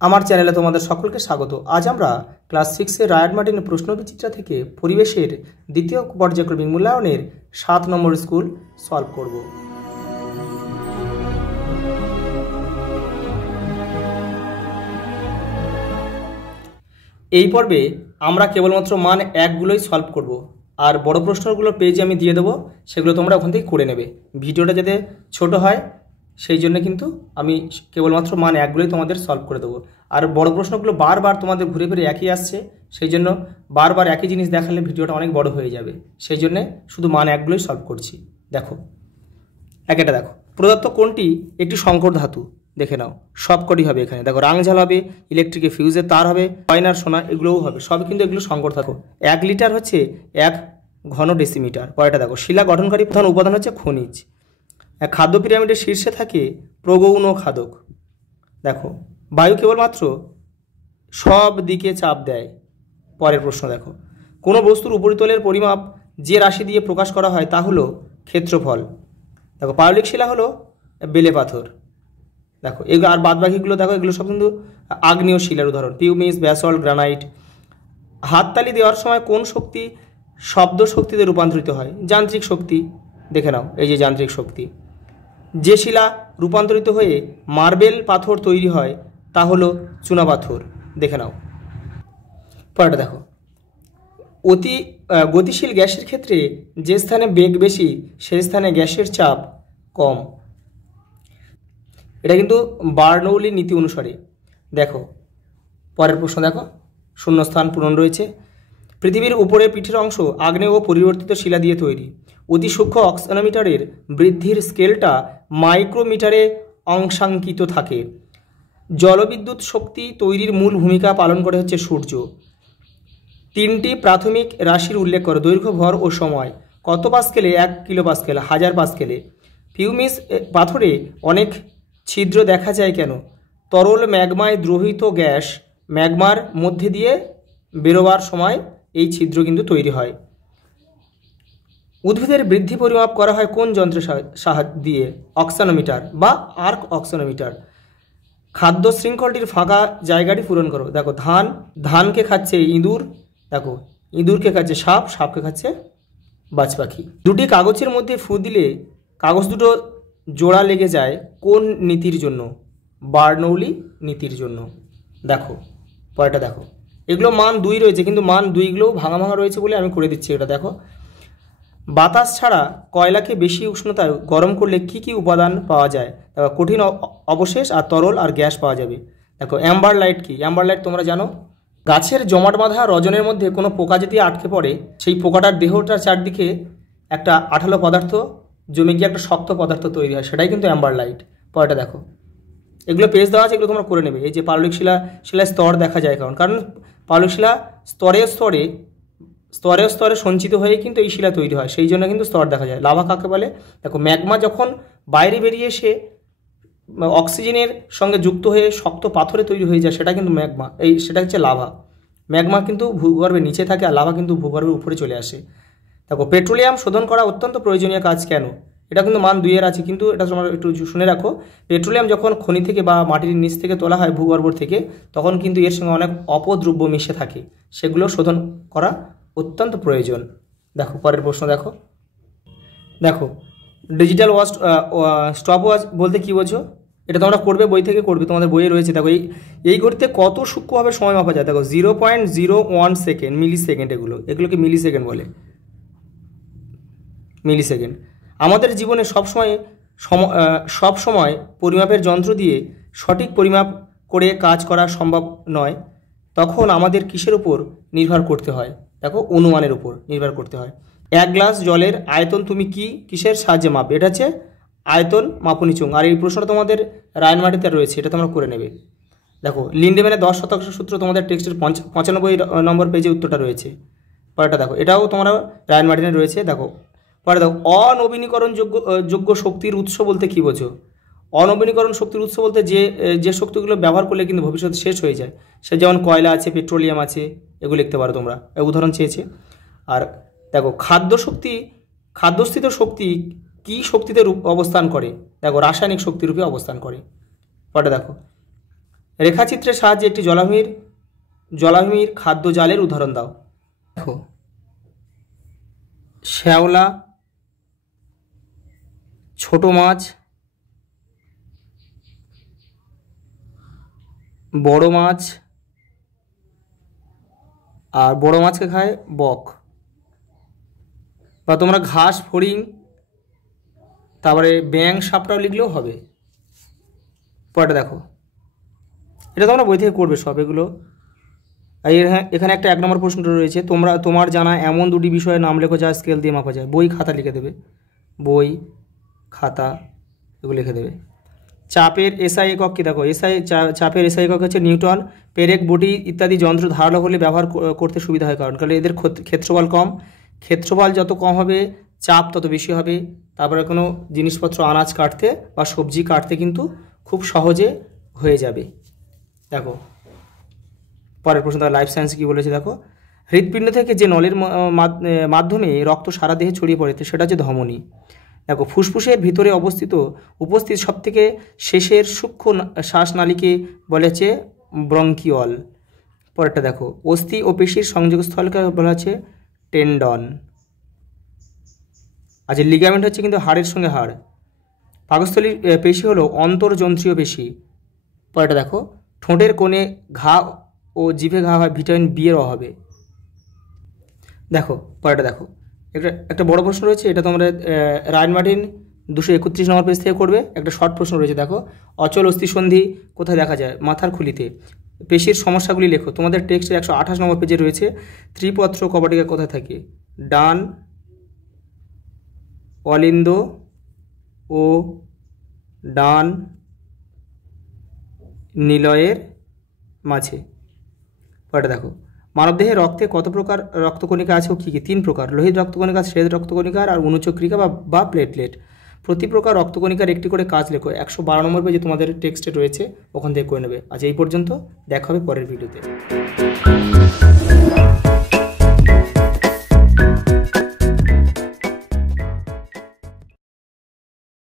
আমার চ্যানেলে তোমাদের সকলকে স্বাগত। আজ আমরা ক্লাস 6 এর রায়ান মার্টিনের প্রশ্নবিচিত্রা থেকে পরিবেশের দ্বিতীয় পর্যায়ক্রমিক মূল্যায়নের 7 নম্বর স্কুল সলভ করব। এই পর্বে আমরা কেবলমাত্র মান 1গুলোই সলভ করব, আর বড় প্রশ্নগুলোর পেজ আমি দিয়ে দেবো, সেগুলো তোমরা ওখান থেকে করে নেবে। ভিডিওটা যাতে ছোট হয় সেই জন্য কিন্তু আমি কেবলমাত্র মান 1গুলোই তোমাদের সলভ করে দেবো। আর বড় প্রশ্নগুলো বারবার তোমাদের ঘুরে ফিরে একই আসছে, সেই জন্য বারবার একই জিনিস দেখালে ভিডিওটা অনেক বড় হয়ে যাবে, সেই জন্যে শুধু মান 1গুলোই সলভ করছি। দেখো একটা দেখো, প্রদত্ত কোনটি একটি সংকর ধাতু, দেখে নাও। সবকটি হবে এখানে, দেখো রাংঝাল হবে, ইলেকট্রিকে ফিউজের তার হবে, কয়নার সোনা, এগুলোও হবে, সব কিন্তু এগুলো সংকর ধাতু। 1 লিটার হচ্ছে 1 ঘন ডেসিমিটার। পরেরটা দেখো, শিলা গঠনকারী প্রধান উপাদান হচ্ছে খনিজ। খাদ্য পিরামিডের শীর্ষে থাকে প্রগৌণ খাদক। দেখো, বায়ু কেবলমাত্র সব দিকে চাপ দেয়। পরের প্রশ্ন দেখো, কোনো বস্তুর উপরিতলের পরিমাপ যে রাশি দিয়ে প্রকাশ করা হয় তা হলো ক্ষেত্রফল। দেখো, পাললিক শিলা হলো বেলে পাথর। দেখো এগুলো, আর বাদবাকিগুলো দেখো, এগুলো সব কিন্তু আগ্নেয় শিলার উদাহরণ, পিউমিস, ব্যাসল্ট, গ্রানাইট। হাততালি দেওয়ার সময় কোন শক্তি শব্দ শক্তিতে রূপান্তরিত হয়? যান্ত্রিক শক্তি। দেখে নাও, এই যে যান্ত্রিক শক্তি। যে শিলা রূপান্তরিত হয়ে মার্বেল পাথর তৈরি হয় তা হলো চুনাপাথর। দেখে নাও। পরেরটা দেখো, অতি গতিশীল গ্যাসের ক্ষেত্রে যে স্থানে বেগ বেশি সেই স্থানে গ্যাসের চাপ কম। এটা কিন্তু বার্নৌলির নীতি অনুসারে। দেখো পরের প্রশ্ন দেখো, শূন্যস্থান পূরণ রয়েছে। পৃথিবীর উপরে পিঠের অংশ আগ্নেয় ও পরিবর্তিত শিলা দিয়ে তৈরি। অতি সূক্ষ্ম অক্সানোমিটারের বৃদ্ধির স্কেলটা মাইক্রোমিটারে অংশাঙ্কিত থাকে। জলবিদ্যুৎ শক্তি তৈরির মূল ভূমিকা পালন করে হচ্ছে সূর্য। 3টি প্রাথমিক রাশির উল্লেখ করো, দৈর্ঘ্য, ভর ও সময়। কত পাস্কেলে 1 কিলো পাস্কেল? 1000 পাস্কেলে। পিউমিস পাথরে অনেক ছিদ্র দেখা যায় কেন? তরল ম্যাগমায় দ্রবীভূত গ্যাস ম্যাগমার মধ্যে দিয়ে বেরোবার সময় এই ছিদ্র কিন্তু তৈরি হয়। উদ্ভিদের বৃদ্ধি পরিমাপ করা হয় কোন যন্ত্রের সাহায্য দিয়ে? অক্সানোমিটার বা আর্ক অক্সানোমিটার। খাদ্য শৃঙ্খলটির ফাঁকা জায়গাটি পূরণ করো। দেখো, ধানকে খাচ্ছে ইঁদুর, দেখো ইঁদুরকে খাচ্ছে সাপ, সাপকে খাচ্ছে বাজ পাখি। দুটি কাগজের মধ্যে ফু দিলে কাগজ দুটো জোড়া লেগে যায় কোন নীতির জন্য? বার্নৌলি নীতির জন্য। দেখো পরেরটা দেখো, এগুলো মান 2 রয়েছে, কিন্তু মান 2গুলোও ভাঙা ভাঙা রয়েছে বলে আমি করে দিচ্ছি এটা। দেখো, বাতাস ছাড়া কয়লাকে বেশি উষ্ণতায় গরম করলে কি কি উপাদান পাওয়া যায়? দেখো, কঠিন অবশেষ আর তরল আর গ্যাস পাওয়া যাবে। দেখো, অ্যাম্বার লাইট কি? অ্যাম্বার লাইট তোমরা জানো, গাছের জমাট বাঁধা রজনের মধ্যে কোনো পোকা যদি আটকে পড়ে, সেই পোকাটার দেহটার চারদিকে একটা আঠালো পদার্থ জমে গিয়ে একটা শক্ত পদার্থ তৈরি হয়, সেটাই কিন্তু অ্যাম্বার লাইট। পরেরটা দেখো, এগুলো পেজ দেওয়া আছে, এগুলো তোমরা করে নেবে। এই যে পাললিক শিলায় স্তর দেখা যায়, কারণ পাললিক শিলা স্তরে স্তরে সঞ্চিত হয়ে কিন্তু এই শিলা তৈরি হয়, সেই জন্য কিন্তু স্তর দেখা যায়। লাভা কাকে বলে? দেখো, ম্যাগমা যখন বাইরে বেরিয়ে এসে অক্সিজেনের সঙ্গে যুক্ত হয়ে শক্ত পাথরে তৈরি হয়ে যায়, সেটা কিন্তু ম্যাগমা, সেটা হচ্ছে লাভা। ম্যাগমা কিন্তু ভূগর্ভের নিচে থাকে আর লাভা কিন্তু ভূগর্ভের উপরে চলে আসে। দেখো, পেট্রোলিয়াম শোধন করা অত্যন্ত প্রয়োজনীয় কাজ কেন? এটা কিন্তু মান 2 আছে, কিন্তু এটা তোমরা একটু শুনে রাখো। পেট্রোলিয়াম যখন খনি থেকে বা মাটির নিচ থেকে তোলা হয় ভূগর্ভ থেকে, তখন কিন্তু এর সঙ্গে অনেক অপদ্রব্য মিশে থাকে, সেগুলো শোধন করা অত্যন্ত প্রয়োজন। দেখো পরের প্রশ্ন দেখো, ডিজিটাল স্টপ ওয়াচ বলতে কি বোঝো? এটা তোমরা করবে, বই থেকে করবে, তোমাদের বইয়ে রয়েছে। দেখো, এই ঘড়িতে কত সূক্ষ্মভাবে সময় মাপা যায়? দেখো, 0.01 সেকেন্ড, মিলি সেকেন্ড। এগুলোকে মিলি সেকেন্ড বলে, মিলি সেকেন্ড। আমাদের জীবনে সব সময় পরিমাপের যন্ত্র দিয়ে সঠিক পরিমাপ করে কাজ করা সম্ভব নয়, তখন আমাদের কিসের উপর নির্ভর করতে হয়? দেখো, অনুমানের উপর নির্ভর করতে হয়। 1 গ্লাস জলের আয়তন তুমি কিসের সাহায্যে মাপবে? এটা হচ্ছে আয়তন মাপনী চুং। আর এই প্রশ্নটা তোমাদের রায়ান মার্টিতে রয়েছে, এটা তোমরা করে নেবে। দেখো, লিন্ডেম্যানের 10% সূত্র তোমাদের টেক্সটের 95 নম্বর পেজে উত্তরটা রয়েছে। পরেরটা দেখো, এটাও তোমরা রায়ান মার্টিনে রয়েছে। দেখো পরে দেখো, অনবীনীকরণ যোগ্য শক্তির উৎস বলতে কি বোঝো? অনবীনীকরণ শক্তির উৎস বলতে যে শক্তিগুলো ব্যবহার করলে কিন্তু ভবিষ্যতে শেষ হয়ে যায়, সে যেমন কয়লা আছে, পেট্রোলিয়াম আছে, এগুলো লিখতে পারো তোমরা, উদাহরণ চেয়েছে। আর দেখো, খাদ্যস্থিত শক্তি কি শক্তিতে অবস্থান করে? দেখো, রাসায়নিক শক্তিরূপে অবস্থান করে। পরে দেখো, রেখাচিত্রের সাহায্যে একটি জলাভূমির খাদ্য জালের উদাহরণ দাও। দেখো, শ্যাওলা, ছোট মাছ, বড় মাছ, আর বড় মাছকে খায় বক। বা তোমরা ঘাস, ফড়িং, তারপরে ব্যাঙ, সাপটাও লিখলেও হবে। পরেটা দেখো, এটা তোমরা বই থেকে করবে সব এগুলো। আর এখানে একটা 1 নম্বর প্রশ্ন রয়েছে, তোমার জানা এমন দুটি বিষয়ের নাম লেখো যা স্কেল দিয়ে মাপা যায়। বই, খাতা লিখে দেবে, বই, খাতা এগুলো লিখে দেবে। চাপের এসআই একক কি? দেখো, চাপের এসআই একক হচ্ছে নিউটন। পেরেক, বটি ইত্যাদি যন্ত্র ধারালো হলে ব্যবহার করতে সুবিধা হয়, কারণ এদের ক্ষেত্রফল কম। ক্ষেত্রফল যত কম হবে চাপ তত বেশি হবে। তারপরে কোনো জিনিসপত্র, আনাজ কাটতে বা সবজি কাটতে কিন্তু খুব সহজে হয়ে যাবে। দেখো পরের প্রশ্ন, লাইফ সায়েন্স কী বলেছে দেখো, হৃৎপিণ্ড থেকে যে নলের মাধ্যমে রক্ত সারা দেহে ছড়িয়ে পড়ে সেটা হচ্ছে ধমনী। দেখো, ফুসফুসের ভিতরে উপস্থিত সবথেকে শেষের সূক্ষ্ম শ্বাসনালীকে বলা হচ্ছে ব্রঙ্কিওল। পরেরটা দেখো, অস্থি ও পেশির সংযোগস্থলকে বলা হচ্ছে টেন্ডন। আচ্ছা, লিগামেন্ট হচ্ছে কিন্তু হাড়ের সঙ্গে হাড়। পাকস্থলীর পেশি হলো অন্তর্যন্ত্রীয় পেশি। পরেরটা দেখো, ঠোঁটের কোণে ঘা ও জিভে ঘা হয় ভিটামিন বি এর অভাবে। দেখো পরেরটা দেখো, একটা বড় প্রশ্ন রয়েছে, এটা তোমরা রায়ন মার্টিন 231 নম্বর পেজ থেকে করবে। একটা শর্ট প্রশ্ন রয়েছে, দেখো, অচল অস্থিসন্ধি কোথায় দেখা যায়? মাথার খুলিতে। পেশির সমস্যাগুলি লেখো। তোমাদের টেক্সটের 128 নম্বর পেজে রয়েছে, ত্রিপত্র কবাটিকা কোথায় থাকে? ডান অলিন্দ ও ডান নিলয়ের মাঝে। পরেটা দেখো, মানবদেহে রক্তে কত প্রকার রক্তকণিকা আছে ও কী কী? 3 প্রকার, লোহিত রক্তকণিকা, শ্বেত রক্তকণিকা আর অনুচক্রিকা বা প্লেটলেট। প্রতি প্রকার রক্তকণিকার একটি করে কাজ লেখো। 112 নম্বর পেজে তোমাদের টেক্সটে রয়েছে, ওখান থেকে করে নেবে। আজ এই পর্যন্ত, দেখা হবে পরের ভিডিওতে।